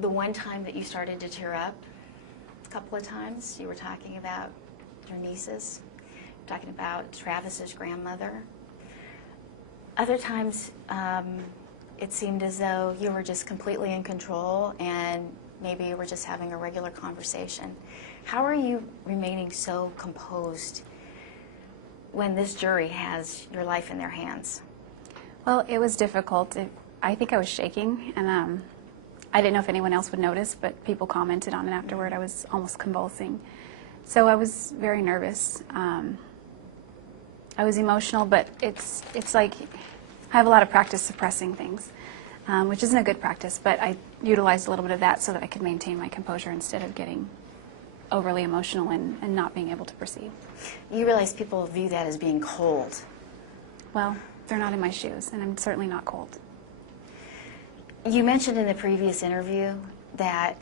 the one time that you started to tear up, a couple of times, you were talking about your nieces, talking about Travis's grandmother. Other times, it seemed as though you were just completely in control and maybe you were just having a regular conversation. How are you remaining so composed when this jury has your life in their hands? Well, it was difficult. I think I was shaking, and I didn't know if anyone else would notice, but people commented on it afterward. I was almost convulsing. So I was very nervous. I was emotional, but it's like I have a lot of practice suppressing things, which isn't a good practice, but I utilized a little bit of that so that I could maintain my composure instead of getting overly emotional and not being able to proceed. You realize people view that as being cold. Well, they're not in my shoes, and I'm certainly not cold. You mentioned in the previous interview that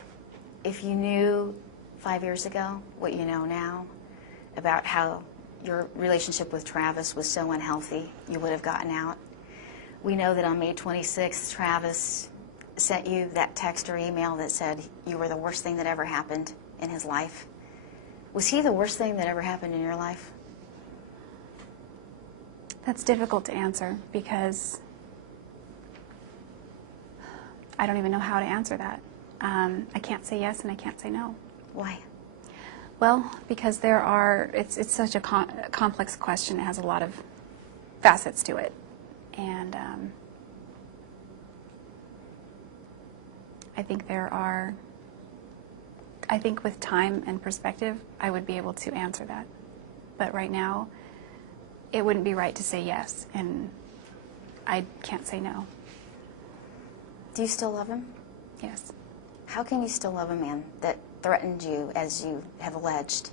if you knew 5 years ago what you know now about how your relationship with Travis was so unhealthy, you would have gotten out. We know that on May 26th, Travis sent you that text or email that said you were the worst thing that ever happened in his life. Was he the worst thing that ever happened in your life? That's difficult to answer because I don't even know how to answer that. I can't say yes and I can't say no. Why? Well, because it's such a complex question. It has a lot of facets to it. And I think with time and perspective, I would be able to answer that. But right now, it wouldn't be right to say yes, and I can't say no. Do you still love him? Yes. How can you still love a man that threatened you, as you have alleged,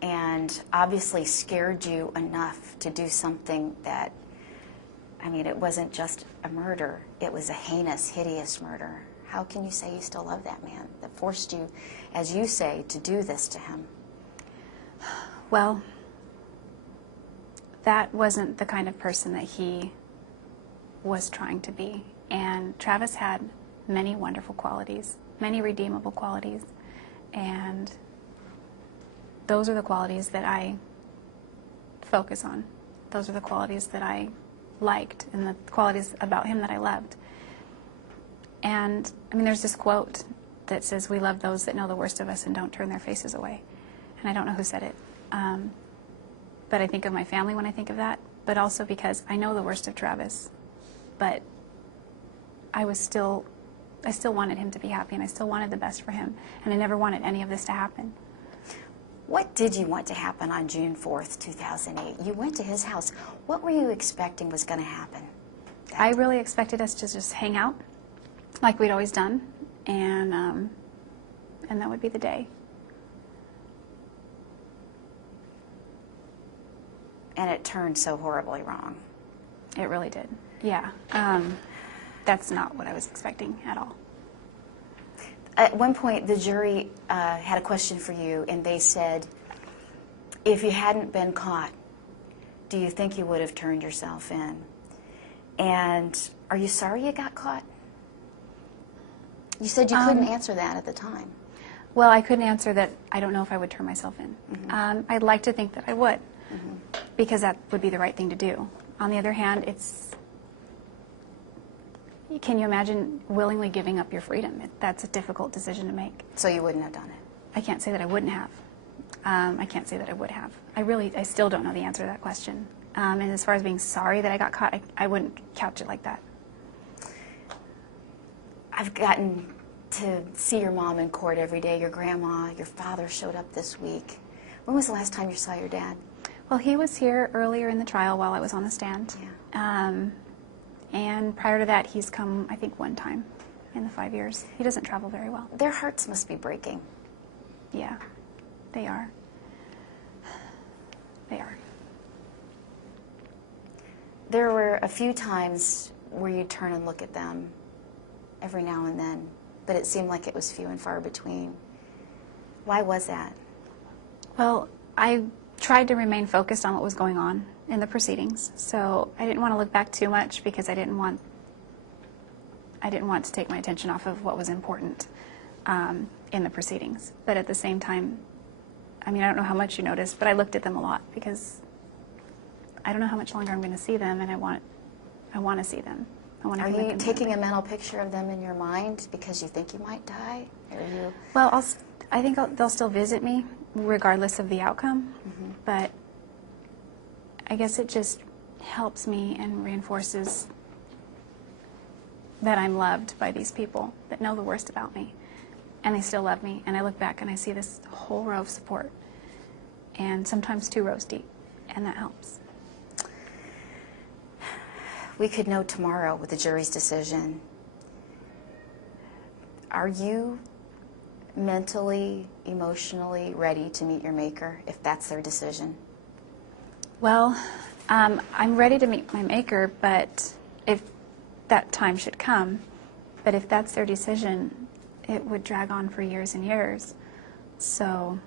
and obviously scared you enough to do something that, I mean, it wasn't just a murder, it was a heinous, hideous murder. How can you say you still love that man that forced you, as you say, to do this to him? Well, that wasn't the kind of person that he was trying to be. And Travis had many wonderful qualities, many redeemable qualities. And those are the qualities that I focus on. Those are the qualities that I liked and the qualities about him that I loved. And, I mean, there's this quote that says, "We love those that know the worst of us and don't turn their faces away." And I don't know who said it. But I think of my family when I think of that, but also because I know the worst of Travis. But I still wanted him to be happy, and I still wanted the best for him, and I never wanted any of this to happen. What did you want to happen on June 4th, 2008? You went to his house. What were you expecting was going to happen? I really expected us to just hang out like we'd always done, and that would be the day. And it turned so horribly wrong. It really did. Yeah. That's not what I was expecting at all. At one point, the jury had a question for you, and they said, if you hadn't been caught, do you think you would have turned yourself in? And are you sorry you got caught? You said you couldn't answer that at the time. Well, I couldn't answer that. I don't know if I would turn myself in. Mm-hmm. I'd like to think that I would, because that would be the right thing to do. On the other hand, can you imagine willingly giving up your freedom? That's a difficult decision to make. So you wouldn't have done it? I can't say that I wouldn't have. I can't say that I would have. I still don't know the answer to that question. And as far as being sorry that I got caught, I wouldn't couch it like that. I've gotten to see your mom in court every day, your grandma, your father showed up this week. When was the last time you saw your dad? Well, he was here earlier in the trial while I was on the stand. Yeah. And prior to that, he's come, I think, one time in the 5 years. He doesn't travel very well. Their hearts must be breaking. Yeah, they are. They are. There were a few times where you'd turn and look at them every now and then, but it seemed like it was few and far between. Why was that? Well, I tried to remain focused on what was going on in the proceedings, so I didn't want to look back too much because I didn't want I didn't want to take my attention off of what was important in the proceedings. But at the same time, I mean, I don't know how much you noticed, but I looked at them a lot because I don't know how much longer I'm going to see them, and I want to see them. I want to. Are you taking a mental picture of them in your mind because you think you might die? Or are you? Well, I think they'll still visit me regardless of the outcome, but I guess it just helps me and reinforces that I'm loved by these people that know the worst about me, and they still love me. And I look back and I see this whole row of support, and sometimes 2 rows deep, and that helps. We could know tomorrow with the jury's decision. Are you mentally, emotionally ready to meet your maker if that's their decision? Well, I'm ready to meet my maker, but if that time should come, but if that's their decision, it would drag on for years and years. So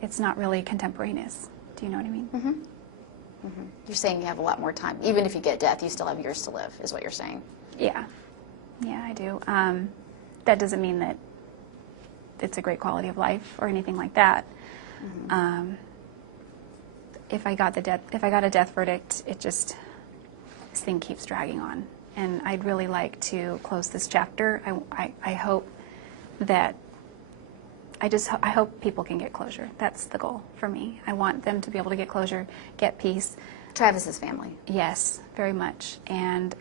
it's not really contemporaneous. Do you know what I mean? Mm-hmm. Mm-hmm. You're saying you have a lot more time. Even if you get death, you still have years to live, is what you're saying. Yeah. Yeah, I do. That doesn't mean that it's a great quality of life or anything like that. Mm-hmm. If I got a death verdict, this thing keeps dragging on. And I'd really like to close this chapter. I hope that, I hope people can get closure. That's the goal for me. I want them to be able to get closure, get peace. Travis's family. Yes, very much. And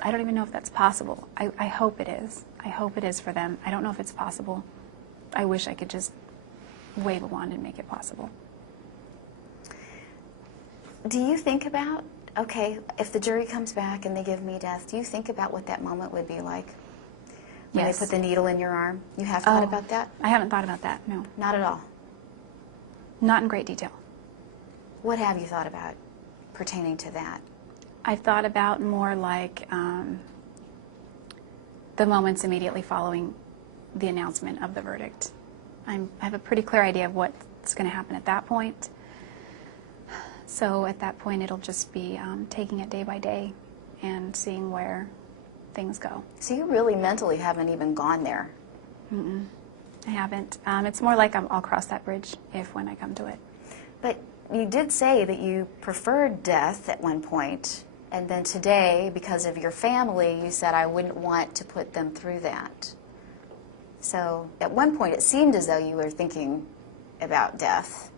I don't even know if that's possible. I hope it is. I hope it is for them. I don't know if it's possible. I wish I could just wave a wand and make it possible. Do you think about, okay, if the jury comes back and they give me death, do you think about what that moment would be like? When Yes. they put the needle in your arm? You have thought about that? I haven't thought about that, no. Not at all. Not in great detail. What have you thought about pertaining to that? I've thought about more like the moments immediately following the announcement of the verdict. I have a pretty clear idea of what's going to happen at that point. So at that point, it'll just be taking it day by day and seeing where things go. So you really mentally haven't even gone there? Mm-mm. I haven't. It's more like I'll cross that bridge when I come to it. But you did say that you preferred death at one point, and then today, because of your family, you said, I wouldn't want to put them through that. So at one point, it seemed as though you were thinking about death.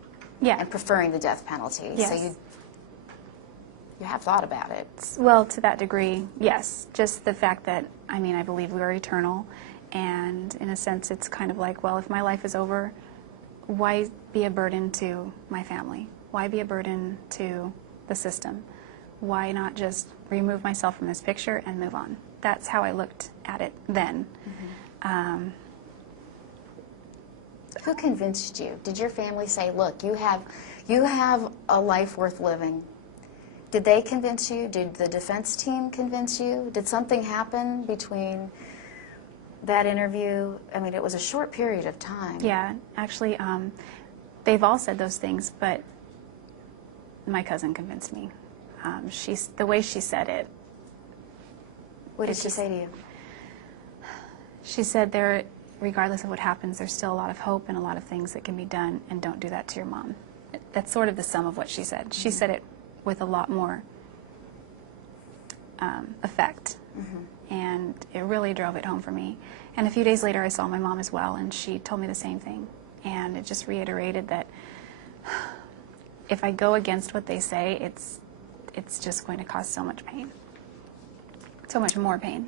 Yeah. And preferring the death penalty. Yes. So you have thought about it. Well, to that degree, yes. Just the fact that, I mean, I believe we are eternal, and in a sense, it's kind of like, well, if my life is over, why be a burden to my family? Why be a burden to the system? Why not just remove myself from this picture and move on? That's how I looked at it then. Mm-hmm. Who convinced you? Did your family say, look, you have a life worth living? Did they convince you? Did the defense team convince you? Did something happen between that interview? I mean, it was a short period of time. Yeah, actually, they've all said those things, but my cousin convinced me. The way she said it. What did she say to you? She said regardless of what happens, there's still a lot of hope and a lot of things that can be done, and don't do that to your mom. That's sort of the sum of what she said. She said it with a lot more effect, and it really drove it home for me. And a few days later, I saw my mom as well, and she told me the same thing. And it just reiterated that if I go against what they say, it's just going to cause so much pain, so much more pain.